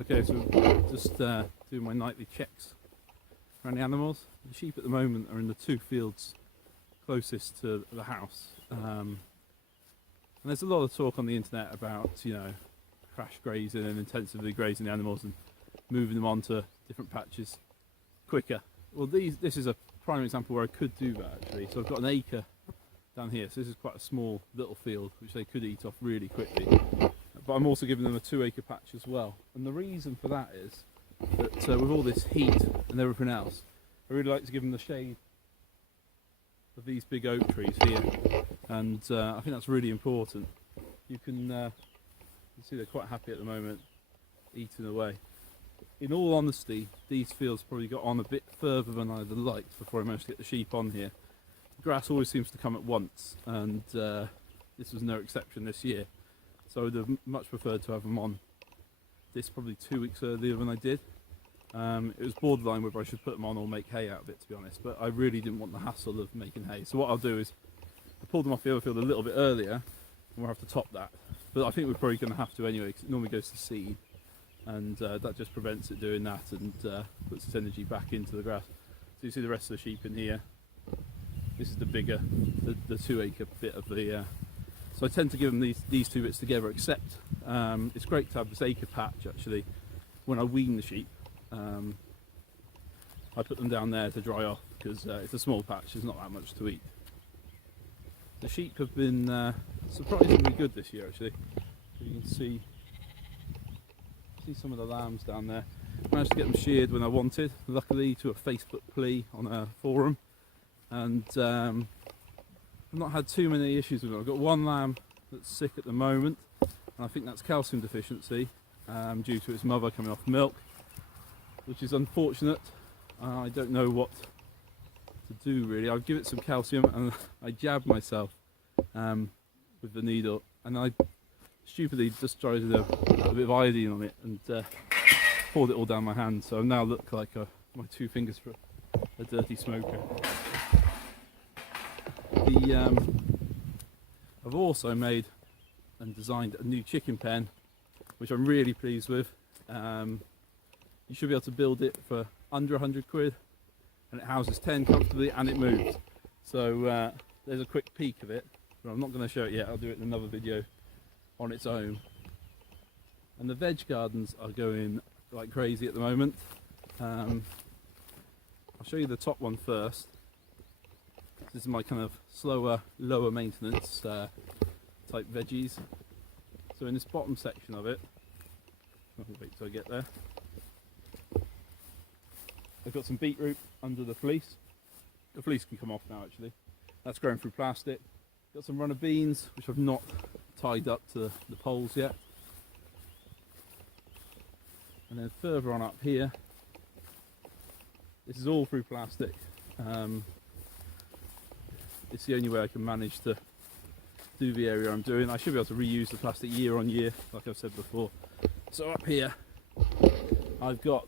Okay, so just doing my nightly checks around the animals. The sheep at the moment are in the 2 fields closest to the house. And there's a lot of talk on the internet about, crash grazing and intensively grazing the animals and moving them onto different patches quicker. Well, this is a prime example where I could do that actually. So I've got an acre down here, so this is quite a small little field which they could eat off really quickly. But I'm also giving them a 2-acre patch as well. And the reason for that is that with all this heat and everything else, I really like to give them the shade of these big oak trees here. And I think that's really important. You can see they're quite happy at the moment, eating away. In all honesty, these fields probably got on a bit further than I'd have liked before I managed to get the sheep on here. The grass always seems to come at once, and this was no exception this year. So I would have much preferred to have them on this probably 2 weeks earlier than I did. It was borderline whether I should put them on or make hay out of it, to be honest, but I really didn't want the hassle of making hay. So what I'll do is I pulled them off the other field a little bit earlier, and we'll have to top that. But I think we're probably going to have to anyway, because it normally goes to seed, and that just prevents it doing that and puts its energy back into the grass. So you see the rest of the sheep in here. This is the bigger, the 2-acre bit of the... So I tend to give them these 2 bits together, except it's great to have this acre patch actually. When I wean the sheep, I put them down there to dry off because it's a small patch, there's not that much to eat. The sheep have been surprisingly good this year actually. You can see some of the lambs down there. Managed to get them sheared when I wanted, luckily to a Facebook plea on a forum, and I've not had too many issues with them. I've got one lamb that's sick at the moment, and I think that's calcium deficiency due to its mother coming off milk, which is unfortunate. I don't know what to do really. I'll give it some calcium, and I jabbed myself with the needle, and I stupidly just tried to put a bit of iodine on it and poured it all down my hand, so I now look like my 2 fingers for a dirty smoker. I've also made and designed a new chicken pen, which I'm really pleased with. You should be able to build it for under 100 quid, and it houses 10 comfortably and it moves. So there's a quick peek of it, but I'm not going to show it yet. I'll do it in another video on its own. And the veg gardens are going like crazy at the moment. I'll show you the top one first. This is my kind of slower, lower maintenance type veggies. So in this bottom section of it, I'll wait till I get there. I've got some beetroot under the fleece. The fleece can come off now actually. That's growing through plastic. Got some runner beans, which I've not tied up to the poles yet. And then further on up here, this is all through plastic. It's the only way I can manage to do the area I'm doing. I should be able to reuse the plastic year on year, like I've said before. So up here, I've got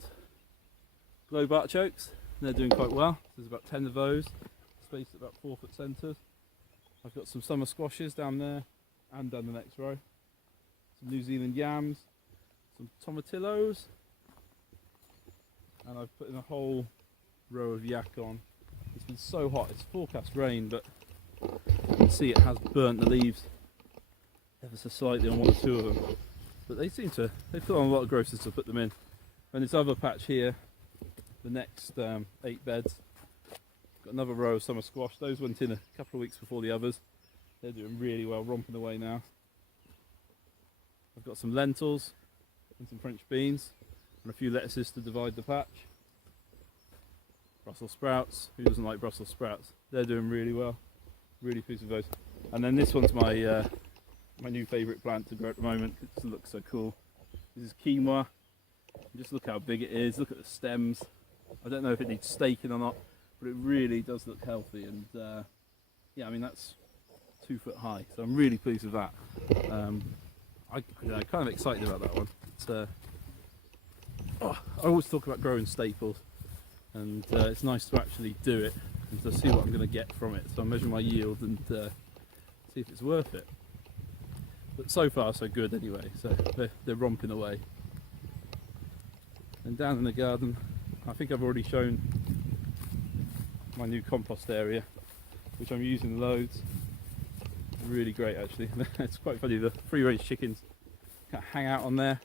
globe artichokes, and they're doing quite well. There's about 10 of those, spaced at about 4-foot centres. I've got some summer squashes down there, and down the next row. Some New Zealand yams, some tomatillos, and I've put in a whole row of yak on. It's been so hot, it's forecast rain, but you can see it has burnt the leaves ever so slightly on 1 or 2 of them. But they put on a lot of growth since I put them in. And this other patch here, the next 8 beds, got another row of summer squash. Those went in a couple of weeks before the others. They're doing really well, romping away now. I've got some lentils and some French beans and a few lettuces to divide the patch. Brussels sprouts, who doesn't like Brussels sprouts? They're doing really well, really pleased with those. And then this one's my my new favourite plant to grow at the moment. It looks so cool. This is quinoa. Just look how big it is, look at the stems. I don't know if it needs staking or not, but it really does look healthy, and yeah, I mean that's 2 foot high, so I'm really pleased with that. I'm kind of excited about that one. It's, I always talk about growing staples, and it's nice to actually do it and to see what I'm going to get from it. So I measure my yield and see if it's worth it. But so far so good anyway, so they're romping away. And down in the garden, I think I've already shown my new compost area, which I'm using loads. Really great actually. It's quite funny, the free range chickens kind of hang out on there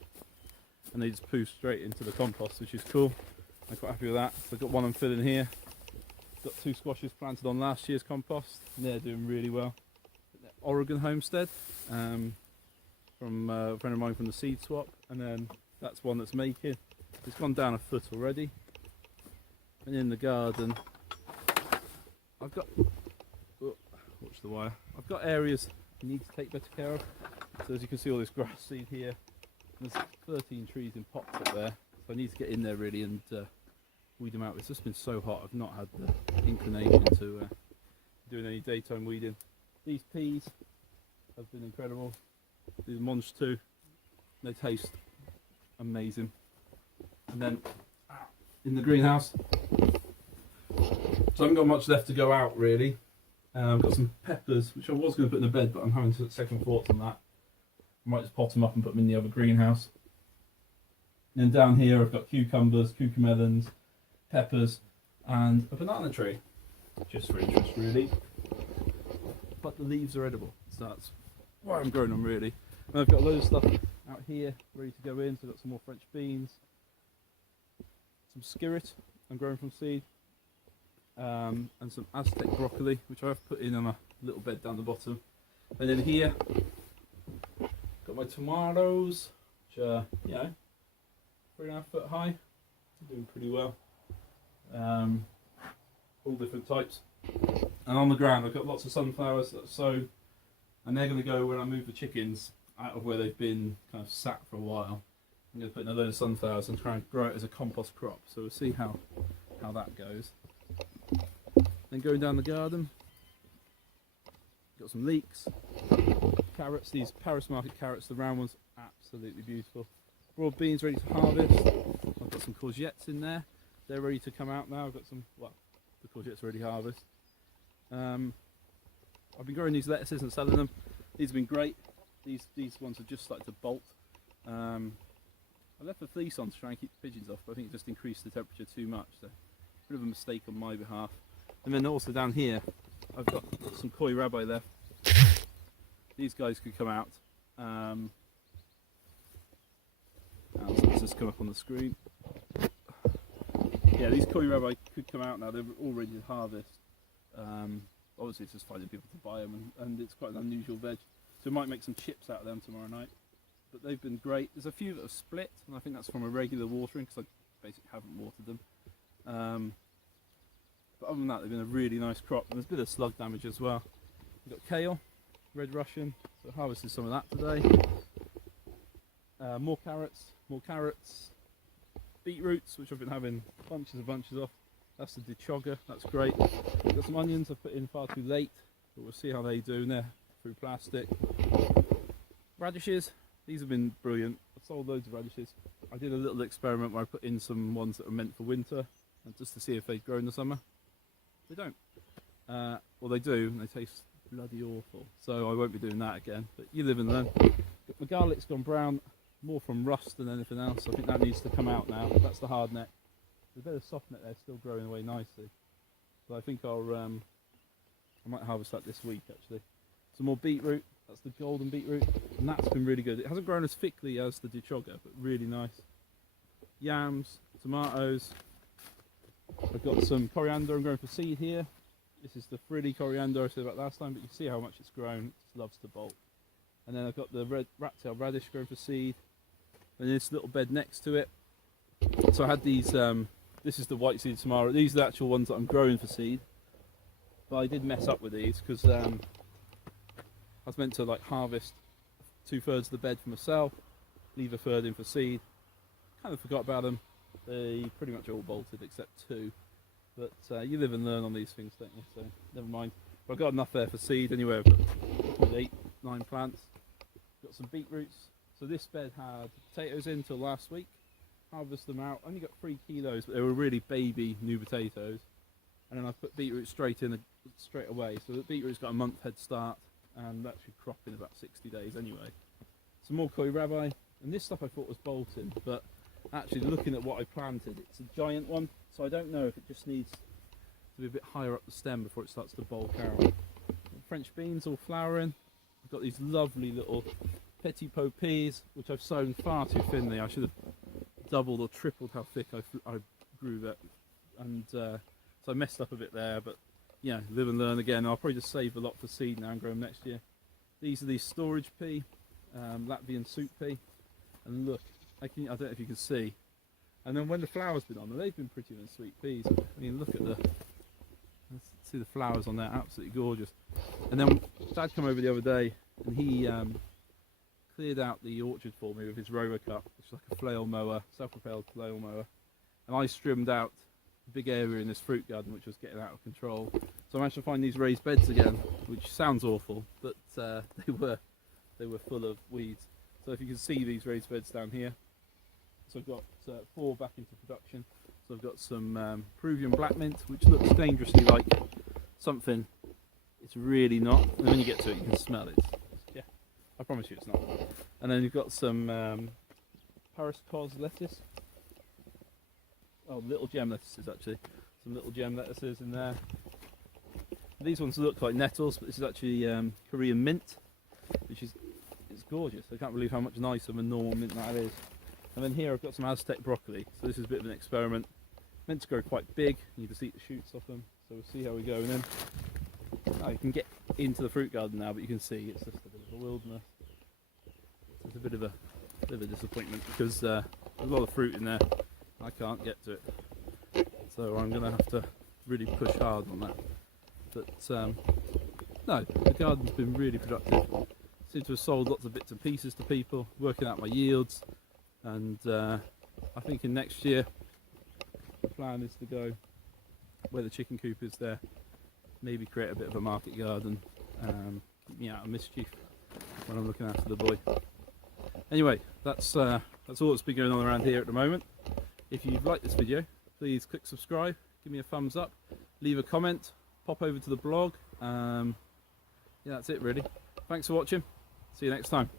and they just poo straight into the compost, which is cool. I'm quite happy with that. So I've got one I'm filling here. Got 2 squashes planted on last year's compost and they're doing really well. Oregon Homestead from a friend of mine from the seed swap, and then that's one that's making. It's gone down a foot already. And in the garden I've got, oh, watch the wire, I've got areas I need to take better care of. So as you can see, all this grass seed here, there's 13 trees in pots up there, so I need to get in there really and weed them out. It's just been so hot, I've not had the inclination to doing any daytime weeding. These peas have been incredible. These Monge too, they taste amazing. And then in the greenhouse, so I haven't got much left to go out really. I've got some peppers, which I was going to put in the bed, but I'm having second thoughts on that. I might just pot them up and put them in the other greenhouse. And then down here I've got cucumbers, cucamelons, peppers, and a banana tree, just for interest really. But the leaves are edible, so that's why I'm growing them really. And I've got a load of stuff out here ready to go in, so I've got some more French beans, some skirret I'm growing from seed, and some Aztec broccoli, which I've put in on a little bed down the bottom. And then here, got my tomatoes, which are, you know, 3.5 foot high, doing pretty well. All different types. And on the ground I've got lots of sunflowers that are sown, and they're going to go when I move the chickens out of where they've been kind of sat for a while. I'm going to put in a load of sunflowers and try and grow it as a compost crop, so we'll see how that goes. Then going down the garden, got some leeks, carrots, these Paris Market carrots, the round ones, absolutely beautiful. Broad beans ready to harvest. I've got some courgettes in there, they're ready to come out now. I've got some, well, the courgettes ready to harvest. I've been growing these lettuces and selling them. These have been great. These ones have just started to bolt. I left the fleece on to try and keep the pigeons off, but I think it just increased the temperature too much, so a bit of a mistake on my behalf. And then also down here, I've got some koi rabbi left. These guys could come out. Let's just come up on the screen. Yeah, these koi rabbi could come out now. They're all ready to harvest. Obviously, it's just finding people to buy them, and it's quite an unusual veg. So we might make some chips out of them tomorrow night. But they've been great. There's a few that have split, and I think that's from a regular watering because I basically haven't watered them. But other than that, they've been a really nice crop, and there's a bit of slug damage as well. We've got kale, red Russian, so I harvested some of that today. More carrots, beetroots, which I've been having bunches of. That's the dichogga, that's great. Got some onions I've put in far too late, but we'll see how they do, and they're through plastic. Radishes, these have been brilliant. I've sold loads of radishes. I did a little experiment where I put in some ones that are meant for winter, and just to see if they'd grow in the summer. They don't. Well, they do, and they taste bloody awful. So I won't be doing that again, but you live and learn. My garlic's gone brown, more from rust than anything else. I think that needs to come out now. That's the hard neck. There's a bit of soft neck there, still growing away nicely. So I think I might harvest that this week actually. Some more beetroot, that's the golden beetroot, and that's been really good. It hasn't grown as thickly as the dichogga, but really nice. Yams, tomatoes. I've got some coriander I'm growing for seed here. This is the frilly coriander I said about last time, but you can see how much it's grown. It just loves to bolt. And then I've got the rat-tailed radish growing for seed, and this little bed next to it. So I had these, this is the white seed tamara. These are the actual ones that I'm growing for seed. But I did mess up with these because I was meant to like harvest 2/3 of the bed for myself, leave a third in for seed. Kind of forgot about them. They pretty much all bolted except 2. But you live and learn on these things, don't you? So never mind. But I've got enough there for seed anyway. I've got 8, 9 plants. Got some beetroots. So this bed had potatoes in till last week. Harvest them out. Only got 3 kilos, but they were really baby new potatoes. And then I put beetroot straight in straight away. So the beetroot's got a month head start, and that should crop in about 60 days anyway. Some more koi rabbi, and this stuff I thought was bolting, but actually looking at what I planted, it's a giant one, so I don't know if it just needs to be a bit higher up the stem before it starts to bulk out. French beans all flowering. I've got these lovely little petit pot peas, which I've sown far too thinly. I should have doubled or tripled how thick I grew that, and so I messed up a bit there, but yeah, live and learn again. I'll probably just save a lot for seed now and grow them next year. These are the storage pea, Latvian soup pea, and look, I don't know if you can see, and then when the flowers been on, they've been prettier than sweet peas. I mean, look at let's see the flowers on there, absolutely gorgeous. And then Dad came over the other day and he cleared out the orchard for me with his rover cup, which is like a flail mower, self-propelled flail mower. And I trimmed out a big area in this fruit garden which was getting out of control. So I managed to find these raised beds again, which sounds awful, but they were full of weeds. So if you can see these raised beds down here, so I've got 4 back into production. So I've got some Peruvian black mint, which looks dangerously like something it's really not. And when you get to it, you can smell it. Yeah, I promise you it's not. And then you've got some Paris cos lettuce. Oh, little gem lettuces actually. Some little gem lettuces in there. These ones look like nettles, but this is actually Korean mint, which is gorgeous. I can't believe how much nicer than normal mint that is. And then here I've got some Aztec broccoli. So this is a bit of an experiment. Meant to grow quite big. You just eat the shoots off them. So we'll see how we go. And then you can get into the fruit garden now, but you can see it's just a bit of a wilderness. It's a bit of a disappointment because a lot of fruit in there. I can't get to it. So I'm going to have to really push hard on that. But no, the garden's been really productive. Seem to have sold lots of bits and pieces to people, working out my yields. And I think in next year the plan is to go where the chicken coop is there, maybe create a bit of a market garden, keep me out of mischief when I'm looking after the boy. Anyway, that's all that's been going on around here at the moment. If you've liked this video, please click subscribe, give me a thumbs up, leave a comment, pop over to the blog. Yeah, that's it really. Thanks for watching. See you next time.